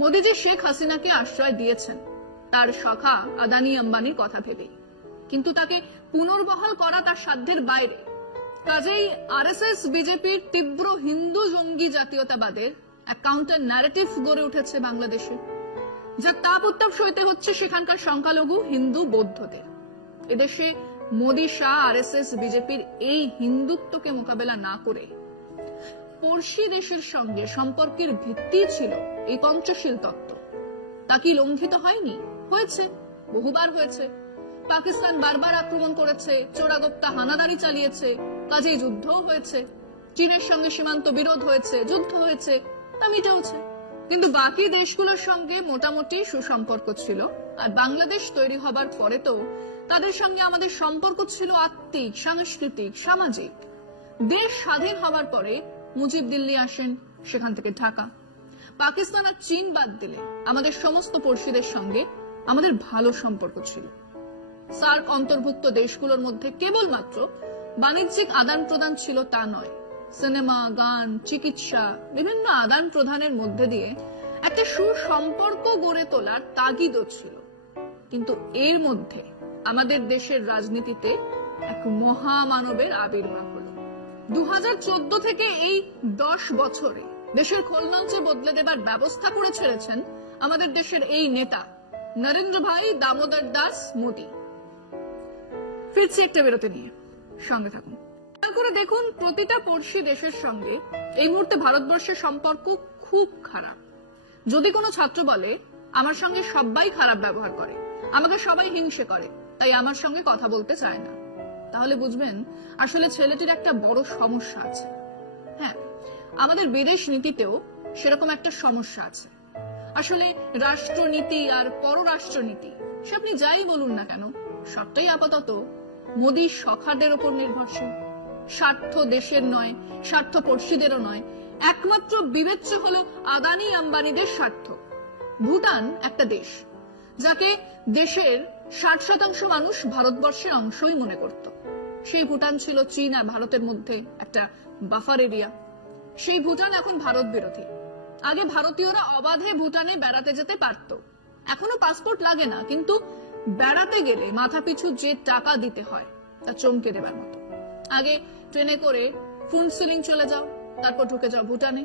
মোদীজি শেখ হাসিনাকে আশ্রয় দিয়েছেন তার সখা আদানি আম্বানির কথা ভেবেই, কিন্তু তাকে পুনর্বহাল করা তার সাধ্যের বাইরে। কাজেই আরএসএস বিজেপির তীব্র হিন্দু জঙ্গি জাতীয়তাবাদের এক কাউন্টার ন্যারেটিভ গড়ে উঠেছে বাংলাদেশে, যার তাপ উত্তাপ সইতে হচ্ছে সেখানকার সংখ্যালঘু হিন্দু বৌদ্ধদের। এদেশে মোদী শাহ আরএসএস বিজেপির এই হিন্দুত্বকে মোকাবেলা না করে পড়শি দেশের সঙ্গে সম্পর্কের ভিত্তি ছিল এই পঞ্চশীল তত্ত্ব, তা কি লঙ্ঘিত হয়নি? হয়েছে, বহুবার হয়েছে। পাকিস্তান বারবার আক্রমণ করেছে, চোরাগোপ্তা হানাদারি চালিয়েছে, কাজেই যুদ্ধও হয়েছে। চীনের সঙ্গে সীমান্ত বিরোধ হয়েছে, যুদ্ধ হয়েছে, তা মিটেওছে। কিন্তু বাকি দেশগুলোর সঙ্গে মোটামুটি সুসম্পর্ক ছিল। আর বাংলাদেশ তৈরি হবার পরে তো তাদের সঙ্গে আমাদের সম্পর্ক ছিল আত্মিক, সাংস্কৃতিক, সামাজিক। দেশ স্বাধীন হবার পরে মুজিব দিল্লি আসেন, সেখান থেকে ঢাকা। পাকিস্তান আর চীন বাদ দিলে আমাদের সমস্ত পড়শিদের সঙ্গে আমাদের ভালো সম্পর্ক ছিল। সার্ক অন্তর্ভুক্ত দেশগুলোর মধ্যে কেবলমাত্র বাণিজ্যিক আদান প্রদান ছিল তা নয়, সিনেমা, গান, চিকিৎসা, বিভিন্ন আদান প্রদানের মধ্যে দিয়ে একটা সুসম্পর্ক গড়ে তোলার তাগিদও ছিল। কিন্তু এর মধ্যে আমাদের দেশের রাজনীতিতে এক মহামানবের আবির্ভাব হলো। 2014 থেকে এই 10 বছরে দেশের খোলনাঞ্চে বদলে দেবার ব্যবস্থা করে ছেড়েছেন আমাদের দেশের এই নেতা নরেন্দ্র ভাই দামোদর দাস মোদী। ফিরছি একটা বিরতি নিয়ে, সঙ্গে থাকুন। খেয়াল করে দেখুন, প্রতিটা পড়শি দেশের সঙ্গে এই মুহূর্তে ভারতবর্ষের সম্পর্ক খুব খারাপ। যদি কোনো ছাত্র বলে আমার সঙ্গে সবাই খারাপ ব্যবহার করে, আমাকে সবাই হিংসে করে, তাই আমার সঙ্গে কথা বলতে চায় না, তাহলে বুঝবেন আসলে ছেলেটির একটা বড় সমস্যা আছে। হ্যাঁ, আমাদের বিদেশ নীতিতেও সেরকম একটা সমস্যা আছে। আসলে রাষ্ট্রনীতি আর পররাষ্ট্রনীতি সে আপনি যাই বলুন না কেন, সবটাই আপাতত মোদীর সখাদের উপর নির্ভরশীল। স্বার্থ দেশের নয়, স্বার্থ পড়শিদেরও নয়, একমাত্র বিবেচ্য হলো আদানি আম্বানিদের স্বার্থ। ভুটান একটা দেশ যাকে দেশের 60% মানুষ ভারতবর্ষের অংশই মনে করত। সেই ভুটান ছিল চীন আর ভারতের মধ্যে একটা বাফার এরিয়া। সেই ভুটান এখন ভারত বিরোধী। আগে ভারতীয়রা অবাধে ভুটানে বেড়াতে যেতে পারত, এখনো পাসপোর্ট লাগে না, কিন্তু বেড়াতে গেলে মাথাপিছু যে টাকা দিতে হয় তা চমকে দেবার মতো। আগে ট্রেনে করে ফুনসিলিং চলে যাও, তারপর ঢুকে যাও ভুটানে।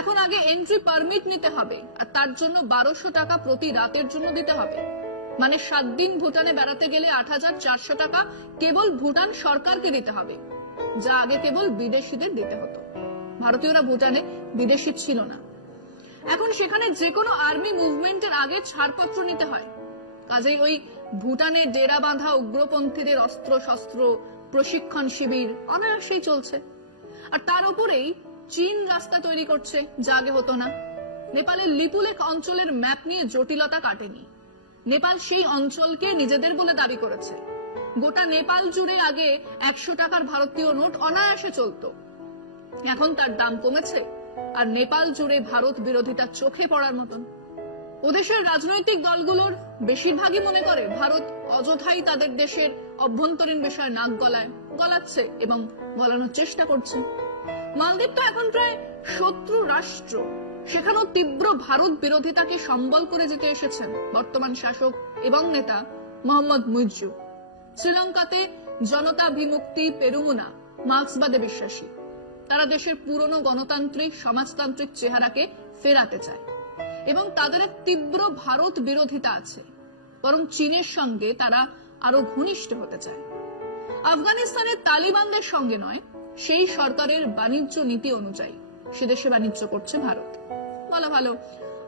এখন আগে এন্ট্রি পারমিট নিতে হবে, আর তার জন্য 1200 টাকা প্রতি রাতের জন্য দিতে হবে। মানে 7 দিন ভুটানে বেড়াতে গেলে 8400 টাকা কেবল ভুটান সরকারকে দিতে হবে, যা আগে কেবল বিদেশিদের দিতে হতো। ভারতীয়রা ভুটানে বিদেশি ছিল না। এখন সেখানে যে কোনো আর্মি মুভমেন্টের আগে ছাড়পত্র নিতে হয়। কাজেই ওই ভুটানে ডেরা বাঁধা উগ্রপন্থীদের অস্ত্র শস্ত্র প্রশিক্ষণ শিবির অনায়াসেই চলছে। আর তার উপরেই চীন রাস্তা তৈরি করছে, যা আগে হতো না। নেপালের লিপুলেখ অঞ্চলের ম্যাপ নিয়ে জটিলতা কাটেনি। নেপাল সেই অঞ্চলকে নিজেদের বলে দাবি করেছে। গোটা নেপাল জুড়ে আগে 100 টাকার ভারতীয় নোট অনায়াসে চলত, এখন তার দাম কমেছে, আর নেপাল জুড়ে ভারত বিরোধিতা চোখে পড়ার মতন। ওদেশের রাজনৈতিক দলগুলোর বেশিরভাগই মনে করে ভারত অযথাই তাদের দেশের অভ্যন্তরীণ বিষয় নাক গলাচ্ছে এবং গলানোর চেষ্টা করছে। মালদ্বীপ তো এখন প্রায় শত্রু রাষ্ট্র, সেখানেও তীব্র ভারত বিরোধিতাকে সম্বল করে যেতে এসেছেন বর্তমান শাসক এবং নেতা মোহাম্মদ মুইজ্জু। শ্রীলঙ্কাতে জনতা বিমুক্তি পেরুমুনা মার্ক্সবাদে বিশ্বাসী। তারা দেশের পুরনো গণতান্ত্রিক সমাজতান্ত্রিক চেহারাকে ফেরাতে চায় এবং তাদের এক তীব্র ভারত বিরোধিতা আছে, বরং চীনের সঙ্গে তারা আরো ঘনিষ্ঠ হতে চায়। আফগানিস্তানের তালিবানদের সঙ্গে নয়, সেই সরকারের বাণিজ্য নীতি অনুযায়ী সেদেশে বাণিজ্য করছে ভারত। বলা ভালো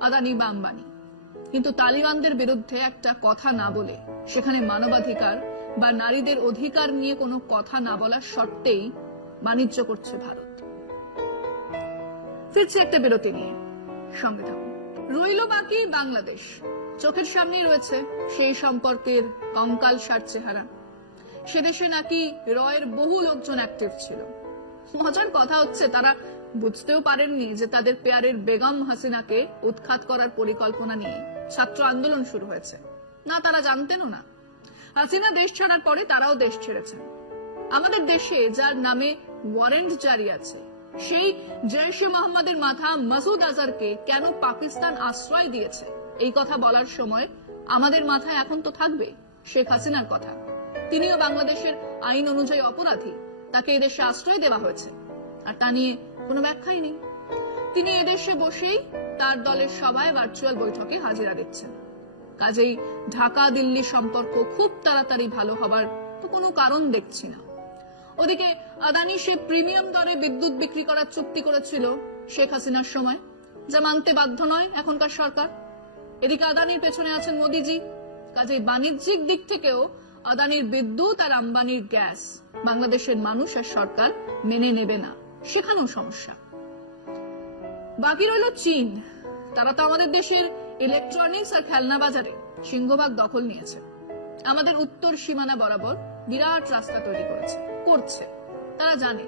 আদানি বা আম্বানি, কিন্তু তালিবানদের বিরুদ্ধে একটা কথা না বলে, সেখানে মানবাধিকার বা নারীদের অধিকার নিয়ে কোনো কথা না বলার শর্তেই বাণিজ্য করছে ভারত। ফিরছে একটা বিরতি নিয়ে, সঙ্গে থাকুন। রইল বাকি বাংলাদেশ। চোখের সামনেই রয়েছে সেই সম্পর্কের কঙ্কালসার চেহারা। সেদেশে নাকি রয়ের বহু লোকজন অ্যাক্টিভ ছিল। মজার কথা হচ্ছে, তারা বুঝতেও পারেননি যে তাদের পেয়ারের বেগম হাসিনাকে উৎখাত করার পরিকল্পনা নিয়ে ছাত্র আন্দোলন শুরু হয়েছে। না, তারা জানতেনও না। হাসিনা দেশ ছাড়ার পরে তারাও দেশ ছেড়েছেন। আমাদের দেশে যার নামে ওয়ারেন্ট জারি আছে, সেই জৈশে মোহাম্মদের মাথা মাসুদ আজহারকে কেন পাকিস্তান আশ্রয় দিয়েছে, এই কথা বলার সময় আমাদের মাথায় এখন তো থাকবে শেখ হাসিনার কথা। তিনিও বাংলাদেশের আইন অনুযায়ী অপরাধী, তাকে এদেশে আশ্রয় দেওয়া হয়েছে, আর তা নিয়ে কোনো ব্যাখ্যাই নেই। তিনি এদেশে বসেই তার দলের সভায় ভার্চুয়াল বৈঠকে হাজিরা দিচ্ছেন। কাজেই ঢাকা দিল্লি সম্পর্ক খুব তাড়াতাড়ি ভালো হবার তো কোনো কারণ দেখছি না। ওদিকে আদানি সে প্রিমিয়াম দরে বিদ্যুৎ বিক্রি করার চুক্তি করেছিল শেখ হাসিনার সময়, যা মানতে বাধ্য নয় এখনকার সরকার। এদিকে আদানির পেছনে আছেন মোদিজি। কাজেই বাণিজ্যিক দিক থেকেও আদানির বিদ্যুৎ আর আম্বানির গ্যাস বাংলাদেশের মানুষ আর সরকার মেনে নেবে না, সেখানেও সমস্যা। বাকি রইল চীন। তারা তো আমাদের দেশের ইলেকট্রনিক্স আর খেলনা বাজারে সিংহভাগ দখল নিয়েছে। আমাদের উত্তর সীমানা বরাবর বিরাট রাস্তা তৈরি করছে। তারা জানে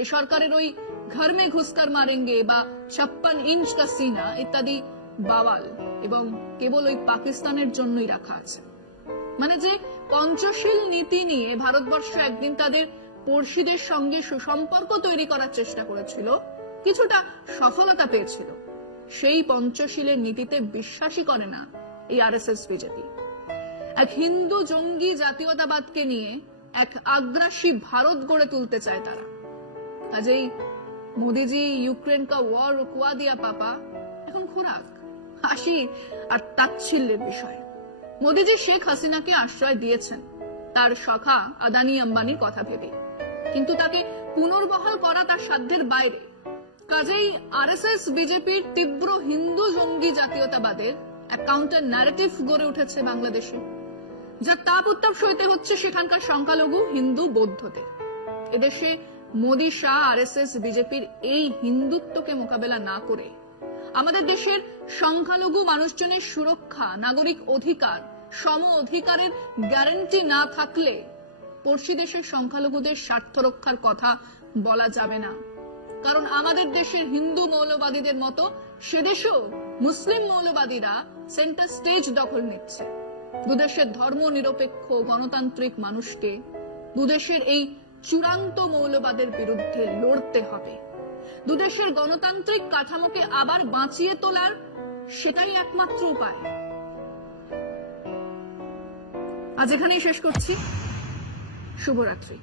এ সরকারের ওই ঘর মে ঘুসকার মারেঙ্গে বা 56 ইঞ্চ কা সিনা ইত্যাদি বাওয়াল এবং কেবল ওই পাকিস্তানের জন্যই রাখা আছে। মানে যে পঞ্চশীল নীতি নিয়ে ভারতবর্ষ একদিন তাদের পড়শিদের সঙ্গে সুসম্পর্ক তৈরি করার চেষ্টা করেছিল, কিছুটা সফলতা পেয়েছিল, সেই পঞ্চশীলের নীতিতে বিশ্বাসই করে না এই আরএসএস বিজেপি। এক হিন্দু জঙ্গি জাতীয়তাবাদকে নিয়ে এক আগ্রাসী ভারত গড়ে তুলতে চায় তারা। কাজেই মোদিজি ইউক্রেন কা ওয়ার রুকওয়া দিয়া পাপা এখন খোরাক, হাসি আর তাচ্ছিল্যের বিষয়। মোদিজি শেখ হাসিনাকে আশ্রয় দিয়েছেন তার সখা আদানি আম্বানির কথা ভেবে, কিন্তু তাকে পুনর্বহাল করা তার সাধ্যের বাইরে। কাজেই আরএসএস বিজেপির তীব্র হিন্দু জঙ্গি জাতীয়তাবাদের এক কাউন্টার ন্যারেটিভ গড়ে উঠেছে বাংলাদেশে, যার তাপ উত্তাপ সইতে হচ্ছে সেখানকার সংখ্যালঘু হিন্দু বৌদ্ধদের। এদেশে মোদি শাহ আরএসএস বিজেপির এই হিন্দুত্বকে মোকাবেলা না করে আমাদের দেশের সংখ্যালঘু মানুষজনের সুরক্ষা, নাগরিক অধিকার, সম অধিকারের গ্যারান্টি না থাকলে পড়শি দেশের সংখ্যালঘুদের স্বার্থ রক্ষার কথা বলা যাবে না। কারণ আমাদের দেশের হিন্দু মৌলবাদীদের মতো সেদেশেও মুসলিম মৌলবাদীরা সেন্টার স্টেজ দখল নিচ্ছে। দুদেশের ধর্ম নিরপেক্ষ গণতান্ত্রিক মানুষকে দুদেশের এই চূড়ান্ত মৌলবাদের বিরুদ্ধে লড়তে হবে। দুদেশের গণতান্ত্রিক কাঠামোকে আবার বাঁচিয়ে তোলার সেটাই একমাত্র উপায়। আজ এখানেই শেষ করছি। শুভরাত্রি।